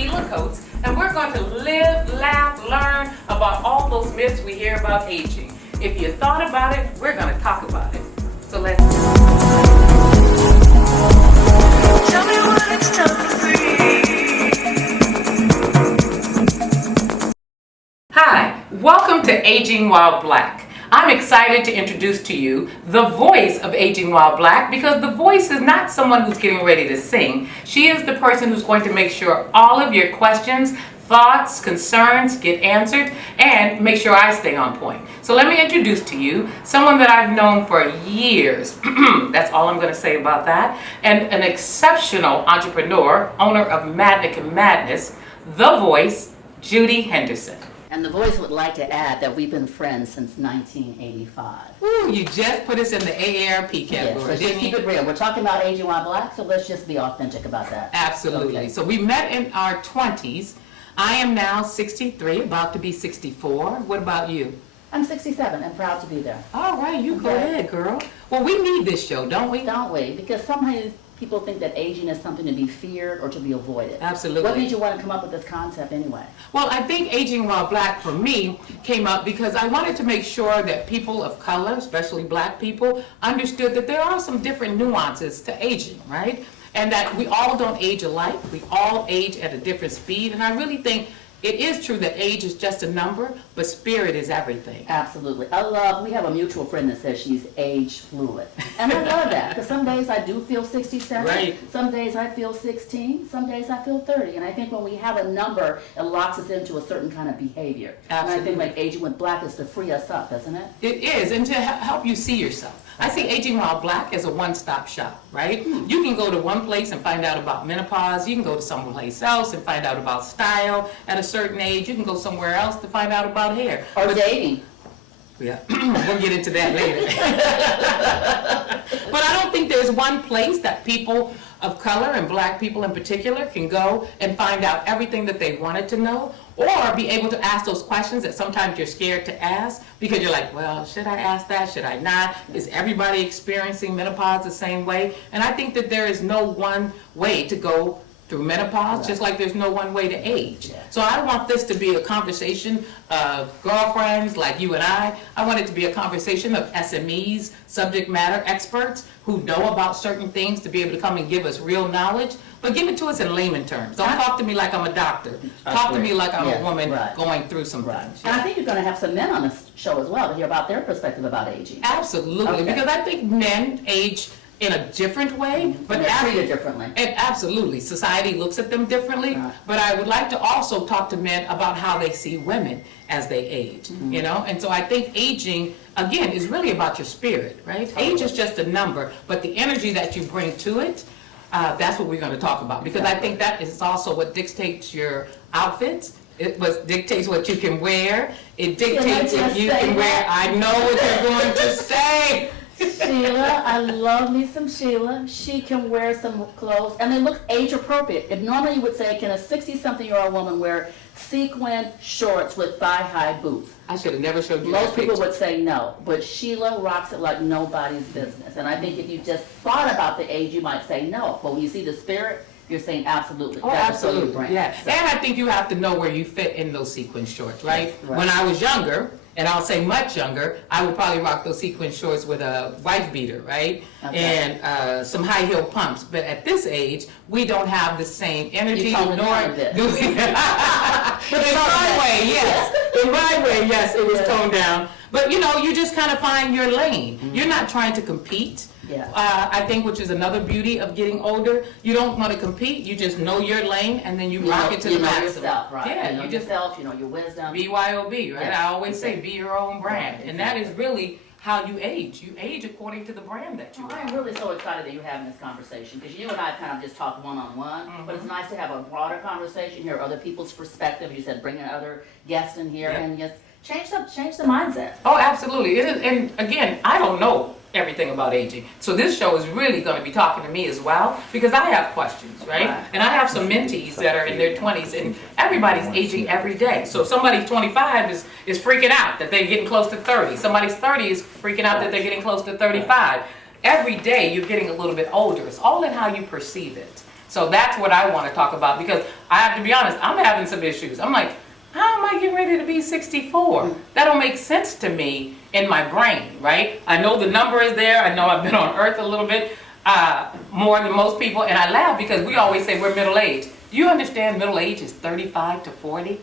Sheila Coates, and we're going to live, laugh, learn about all those myths we hear about aging. If you thought about it, we're going to talk about it. So let's tell me what it's time to be. Hi, welcome to Aging While Black. I'm excited to introduce to you the voice of Aging While Black, because the voice is not someone who's getting ready to sing. She is the person who's going to make sure all of your questions, thoughts, concerns get answered and make sure I stay on point. So let me introduce to you someone that I've known for years. That's all I'm going to say about that. And an exceptional entrepreneur, owner of Madnick and Madness, the voice, Judy Henderson. And the voice would like to add that we've been friends since 1985. Ooh, you just put us in the AARP category, Yes, let's just keep it real. We're talking about Aging While Black, so let's just be authentic about that. Absolutely. Okay. So we met in our 20s. I am now 63, about to be 64. What about you? I'm 67 and proud to be there. All right, you go Okay. ahead, girl. Well, we need this show, don't we? Don't we? Because sometimes people think that aging is something to be feared or to be avoided. Absolutely. What made you want to come up with this concept anyway? Well, I think Aging While Black for me came up because I wanted to make sure that people of color, especially black people, understood that there are some different nuances to aging, right? And that we all don't age alike. We all age at a different speed. And I really think it is true that age is just a number, but spirit is everything. Absolutely. We have a mutual friend that says she's age fluid. And I love that, because some days I do feel 67. Right. Some days I feel 16. Some days I feel 30. And I think when we have a number, it locks us into a certain kind of behavior. Absolutely. And I think like Aging with Black is to free us up, isn't it? It is, and to help you see yourself. I see Aging While Black as a one-stop shop, right? You can go to one place and find out about menopause. You can go to someplace else and find out about style at a certain age. You can go somewhere else to find out about hair. Or dating. Yeah, we'll get into that later. But I don't think there's one place that people of color and black people in particular can go and find out everything that they wanted to know, or be able to ask those questions that sometimes you're scared to ask because you're like, well, should I ask that? Should I not? Is everybody experiencing menopause the same way? And I think that there is no one way to go through menopause, just like there's no one way to age. So I want this to be a conversation of girlfriends like you and I. I want it to be a conversation of SMEs, subject matter experts who know about certain things to be able to come and give us real knowledge, but give it to us in layman terms. Don't talk to me like I'm a doctor. Talk to me like I'm a woman going through some things. And I think you're going to have some men on this show as well to hear about their perspective about aging. Absolutely, because I think men age in a different way, but they're treated differently. And absolutely, society looks at them differently. Right. But I would like to also talk to men about how they see women as they age. You know, and so I think aging again is really about your spirit, right? Age is just a number, but the energy that you bring to it. That's what we're going to talk about, because I think that is also what dictates your outfits. It dictates what you can wear. It dictates if you can wear. I know what you're going to say. Sheila, I love me some Sheila. She can wear some clothes, and they look age appropriate. If normally you would say, can a 60-something-year-old woman wear sequin shorts with thigh-high boots? I should have never showed you Most that people picture. would say no, but Sheila rocks it like nobody's business. And I think if you just thought about the age, you might say no. But when you see the spirit, you're saying absolutely. Oh, That's a Soul absolutely, brand. yes. So- And I think you have to know where you fit in those sequin shorts, right? Right. When I was younger, and I'll say much younger, I would probably rock those sequin shorts with a wife beater, right? Okay. And some high heel pumps. But at this age, we don't have the same energy, You toned it nor down a bit. do we. In my way, yes. In my way, yes, it was toned down. But you know, you just kind of find your lane. You're not trying to compete. Yeah. I think, which is another beauty of getting older. You don't want to compete. You just know your lane, and then you rock it to the you know maximum. yourself, right? Yeah, you know you just yourself, you know your wisdom. BYOB, right? Yeah. I always say be your own brand, Right, and that is really how you age. You age according to the brand that you I'm are. really so excited that you're having this conversation, because you and I kind of just talk one-on-one, but it's nice to have a broader conversation, hear other people's perspective. You said bringing other guests in here, Yeah. and just change the mindset. Oh, absolutely. It is, and again, I don't know everything about aging, so this show is really going to be talking to me as well, because I have questions, right? Right. And I have some mentees that are in their 20s, and everybody's aging every day. So if somebody's 25 is freaking out that they're getting close to 30. Somebody's 30 is freaking out that they're getting close to 35. Every day you're getting a little bit older. It's all in how you perceive it. So that's what I want to talk about, because I have to be honest, I'm having some issues. I'm like, how am I getting ready to be 64? That don't make sense to me in my brain, right? I know the number is there. I know I've been on earth a little bit more than most people, and I laugh because we always say we're middle-aged. Do you understand middle age is 35 to 40?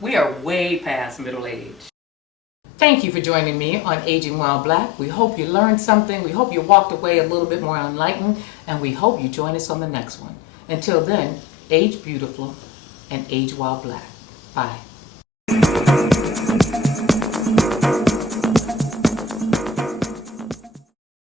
We are way past middle age. Thank you for joining me on Aging While Black. We hope you learned something. We hope you walked away a little bit more enlightened, and we hope you join us on the next one. Until then, age beautiful and age while black. Bye.